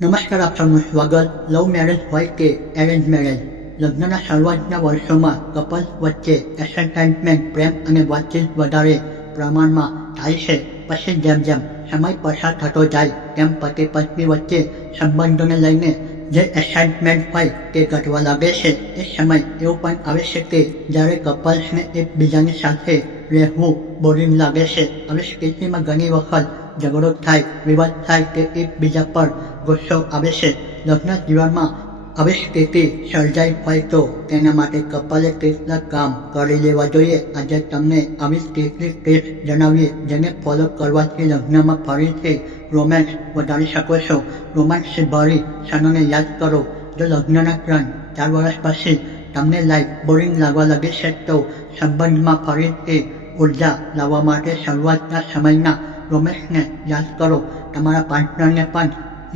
નમસ્કાર, આપ સૌનું સ્વાગત. લવ મેરેજ હોય કે એરેન્જ મેરેજ, લગ્નના શરૂઆતના વર્ષોમાં કપલ્સ વચ્ચે એક્સાઇટમેન્ટ, પ્રેમ અને વાતચીત વધારે પ્રમાણમાં થાય છે. પછી જેમ જેમ સમય પસાર થતો જાય તેમ પતિ પત્ની વચ્ચે સંબંધોને લઈને જે એક્સાઇટમેન્ટ હોય તે ઘટવા લાગે છે. એ સમય એવો પણ આવે છે કે જ્યારે કપલ્સને એકબીજાની સાથે રહેવું બોરિંગ લાગે છે. આવી સ્થિતિમાં ઘણી વખત ઝઘડો થાય, વિવાદ થાય કે એકબીજા પર ગુસ્સો આવે છે. લગ્ન જીવનમાં આવી સ્થિતિ સર્જાઈ હોય તો તેના માટે કપલે કેટલાક કામ કરી લેવા જોઈએ. આજે તમને આવી કેટલીક ટિપ્સ જણાવીએ જેને ફોલો કરવાથી લગ્નમાં ફરીથી રોમેન્સ વધારી શકો છો. રોમાંસભરી ક્ષણોને યાદ કરો. જો લગ્નના 3-4 વર્ષ પછી તમને લાઈફ બોરિંગ લાગવા લાગે છે તો સંબંધમાં ફરીથી ઉર્જા લાવવા માટે શરૂઆતના સમયના રોમેન્સને યાદ કરો. તમારા પાર્ટનરને પણ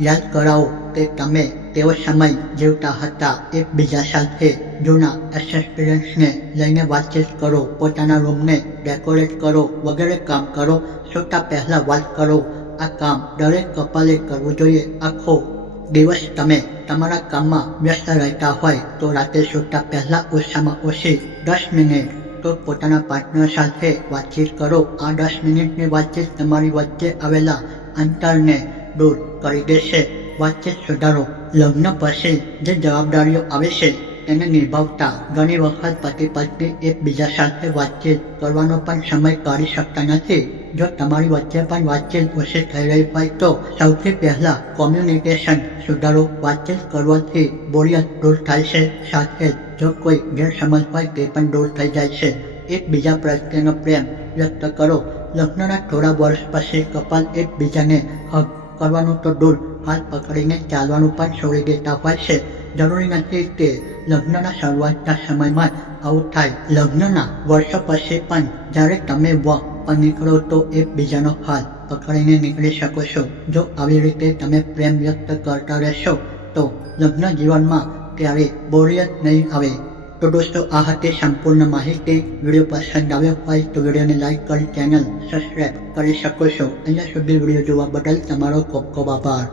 યાદ કરાવો કે તમે તેવો સમય જીવતા હતા એકબીજા સાથે. જૂના એક્સપિરિયન્સને લઈને વાતચીત કરો. પોતાના રૂમને ડેકોરેટ કરો વગેરે કામ કરો. સૂતા પહેલા વાત કરો. આ કામ દરેક કપલે કરવું જોઈએ. આખો દિવસ તમે તમારા કામમાં વ્યસ્ત રહેતા હોય તો રાતે સૂતા પહેલા ઓછામાં ઓછી 10 મિનિટ તો પોતાના પાર્ટનર સાથે વાતચીત કરો. આ 10 મિનિટની વાતચીત તમારી વચ્ચે આવેલા અંતરને દૂર કરી દેશે. વાતચીત સુધારો. લગ્ન પછી જે જવાબદારીઓ આવે છે તેને નિભાવતા ઘણી વખત પતિ પત્ની એકબીજા સાથે વાતચીત કરવાનો પણ સમય કાઢી શકતા નથી. જો તમારી વચ્ચે પણ વાતચીત ઓછી થઈ રહી હોય તો સૌથી પહેલા કોમ્યુનિકેશન સુધારો. વાતચીત કરવાથી બોરિયત દૂર થાય છે. સાથે જ જો કોઈ ગેરસમજ હોય તે પણ દૂર થઈ જાય છે. એકબીજા પ્રત્યેનો પ્રેમ વ્યક્ત કરો. લગ્નના થોડા વર્ષ પછી કપલ એકબીજાને હગ કરવાનું તો દૂર, હાથ પકડીને ચાલવાનું પણ છોડી દેતા હોય છે. જરૂરી નથી કે લગ્નના શરૂઆતના સમયમાં જ આવું થાય. લગ્નના વર્ષો પછી પણ જ્યારે તમે વોક પર નીકળો તો એકબીજાનો હાથ પકડીને નીકળી શકો છો. જો આવી રીતે તમે પ્રેમ વ્યક્ત કરતા રહેશો તો લગ્ન જીવનમાં ક્યારેય બોરિયત નહીં આવે. તો દોસ્તો, આ હતી સંપૂર્ણ માહિતી. વિડીયો પસંદ આવ્યો હોય તો વિડીયોને લાઈક કરી ચેનલ સબસ્ક્રાઈબ કરી શકો છો. અહીંયા સુધી વિડીયો જોવા બદલ તમારો ખૂબ ખૂબ આભાર.